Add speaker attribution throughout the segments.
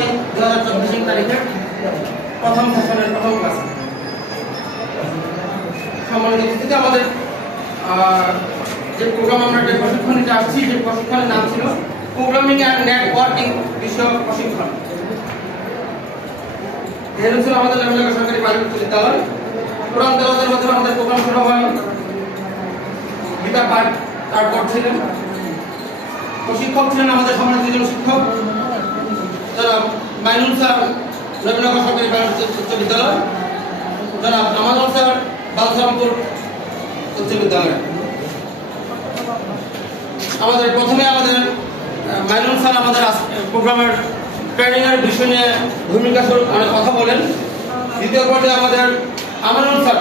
Speaker 1: জানুয়ারি দু হাজার চব্বিশ তারিখে প্রথম সেশনের প্রথম ক্লাস। সম্মানিত উপস্থিতি, আমাদের যে প্রোগ্রাম আমরা যে প্রশিক্ষণ নিতে আসছি, যে প্রশিক্ষণের নাম ছিল প্রোগ্রামিং অ্যান্ড নেটওয়ার্কিং বিষয়ক প্রশিক্ষণ। এর ছিল আমাদের লেভেলের সরকারি বালিকা উচ্চ বিদ্যালয় কোরআন তেলাওয়াতের মাধ্যমে আমাদের প্রোগ্রাম শুরু হয়। গীতা পাঠ তার করছিলেন প্রশিক্ষক ছিলেন আমাদের সম্মানিত দুজন মাইনুল স্যার রবীন্দ্রনগর সরকারি উচ্চ বিদ্যালয়। জনাব আমানুল স্যার বালসারামপুর উচ্চ বিদ্যালয়। আমাদের প্রথমে আমাদের মাইনুল স্যার আমাদের প্রোগ্রামের ট্রেনিং এর বিষয় নিয়ে ভূমিকা স্বরূপ কথা বলেন। দ্বিতীয় পর্যায়ে আমাদের আমানুল স্যার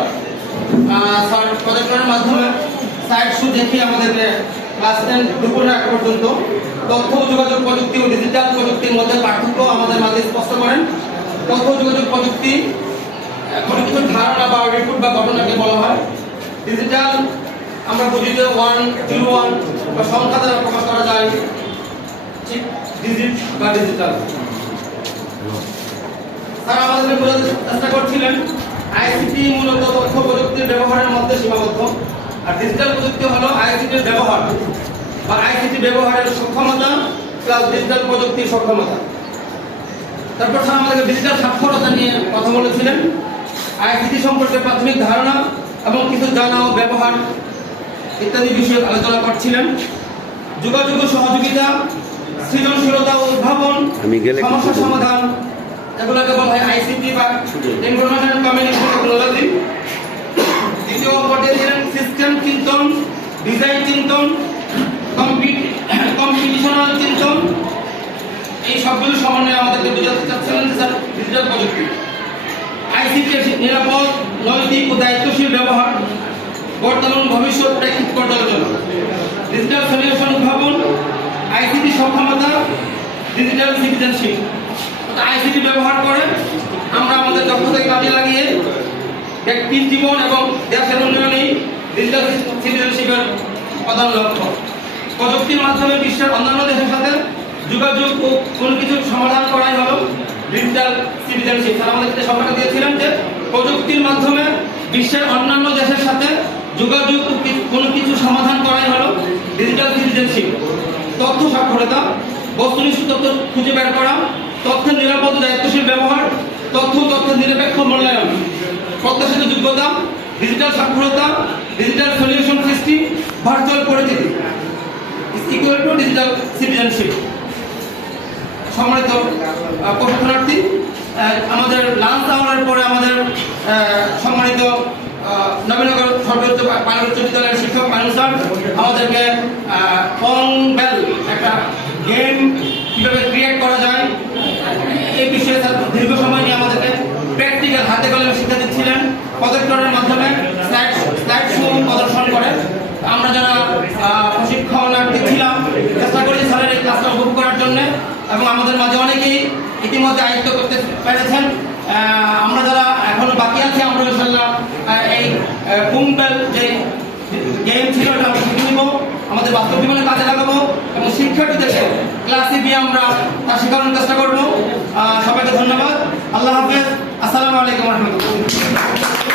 Speaker 1: স্যার প্রজেক্টরের মাধ্যমে সাইট শু দেখিয়ে আমাদেরকে ক্লাস টেন দুপুরে এক পর্যন্ত তথ্য যোগাযোগ প্রযুক্তি ও ডিজিটাল প্রযুক্তির মধ্যে পার্থক্য আমাদের মাঝে স্পষ্ট করেন। তথ্য যোগাযোগ প্রযুক্তি কোনো কিছু ধারণা বা রিপোর্ট বা ঘটনাকে বলা হয়। ডিজিটাল আমরা বুঝি যে ওয়ান জিরো ওয়ান বা সংখ্যা দ্বারা প্রকাশ করা যায়। ঠিক ডিজিট বা ডিজিটাল স্যার, আমাদেরকে বোঝাতে চেষ্টা করছিলেন আইসিটি মূলত তথ্য প্রযুক্তির ব্যবহারের মধ্যে সীমাবদ্ধ। আর ডিজিটাল প্রযুক্তি হলো আইসিটির ব্যবহার বা আইসিটি ব্যবহারের সক্ষমতা প্লাস ডিজিটাল প্রযুক্তির সক্ষমতা। তারপর স্যার আমাদেরকে ডিজিটাল সাক্ষরতা নিয়ে কথা বলেছিলেন। আইসিটি সম্পর্কে প্রাথমিক ধারণা এবং কিছু জানা ও ব্যবহার ইত্যাদি বিষয়ে আলোচনা করছিলেন। যোগাযোগ সহযোগিতা সৃজনশীলতা ও উদ্ভাবন সমস্যা সমাধান এগুলোকে বলা হয় আইসিটি বা ইনফরমেশন কমিউনিকেশন টেকনোলজি দ্বিতীয় পর্যায়ে ছিলেন সিস্টেম চিন্তন ডিজাইন চিন্তন কম্পিটিশনাল চিন্তন এই সবগুলো সমন্বয়ে আমাদেরকে বোঝাতে চাচ্ছিলেন স্যার ডিজিটাল প্রযুক্তি। আইসিটি নিরাপদ, নৈতিক ও দায়িত্বশীল ব্যবহার, বর্তমান ভবিষ্যৎ প্রেক্ষিত পর্যালোচনা ডিজিটাল সলিউশন উদ্ভাবন, আইসিটি সক্ষমতা ডিজিটাল সিটিজেনশিপ আইসিটি ব্যবহার করে আমরা আমাদের দক্ষতাকে কাজে লাগিয়ে ব্যক্তির জীবন এবং দেশের উন্নয়নেই ডিজিটাল সিটিজেনশিপের প্রধান লক্ষ্য। প্রযুক্তির মাধ্যমে বিশ্বের অন্যান্য দেশের সাথে যোগাযোগ ও কোনো কিছু সমাধান করাই হলো ডিজিটাল সিটিজেনশিপ স্যার আমাদের যে সংখ্যাটা দিয়েছিলেন যে প্রযুক্তির মাধ্যমে বিশ্বের অন্যান্য দেশের সাথে যোগাযোগ কোনো কিছু সমাধান করাই হলো ডিজিটাল সিটিজেনশিপ তথ্য সাক্ষরতা বস্তুনিষ্ঠ তথ্য খুঁজে বের করা, তথ্যের নিরাপদ দায়িত্বশীল ব্যবহার, তথ্য তথ্যের নিরপেক্ষ মূল্যায়ন, প্রত্যাশিত যোগ্যতা ডিজিটাল সাক্ষরতা ডিজিটাল সলিউশন সৃষ্টি ভার্চুয়াল পরিচিতি। ইকুয়াল টু ডিজিটাল সিটিজেনশিপ সম্মানিত প্রশিক্ষণার্থী আমাদের লাঞ্চ আওয়ারের পরে আমাদের সম্মানিত নবীনগর সর্বোচ্চ বালিকা উচ্চ বিদ্যালয়ের শিক্ষক মানুষ আমাদেরকে পং বেল, একটা গেম কীভাবে ক্রিয়েট করা যায় এই বিষয়ে স্যার দীর্ঘ সময় নিয়ে আমাদেরকে প্র্যাকটিক্যাল হাতে কলমে শিক্ষা দিচ্ছিলেন প্রজেক্টরের মাধ্যমে স্লাইড স্লাইড শো প্রদর্শন করে আমরা যারা আহ, প্রশিক্ষণার্থী ছিলাম চেষ্টা করি স্যারের এই ক্লাসটা উপভোগ করার জন্য এবং আমাদের মাঝে অনেকেই ইতিমধ্যে আয়ত্ত করতে পেরেছেন। আমরা যারা এখনও বাকি আছি, আমরা ইনশাল্লাহ এই বুমবেল যে গেম ছিল, এটা আমরা শিখে নিব। আমাদের বাস্তব জীবনে কাজে লাগাবো এবং শিক্ষার্থীদেরকে ক্লাসে গিয়ে আমরা তা শেখানোর চেষ্টা করব। সবাইকে ধন্যবাদ। আল্লাহ হাফেজ। আসসালামু আলাইকুম রহমতুল্লাহ।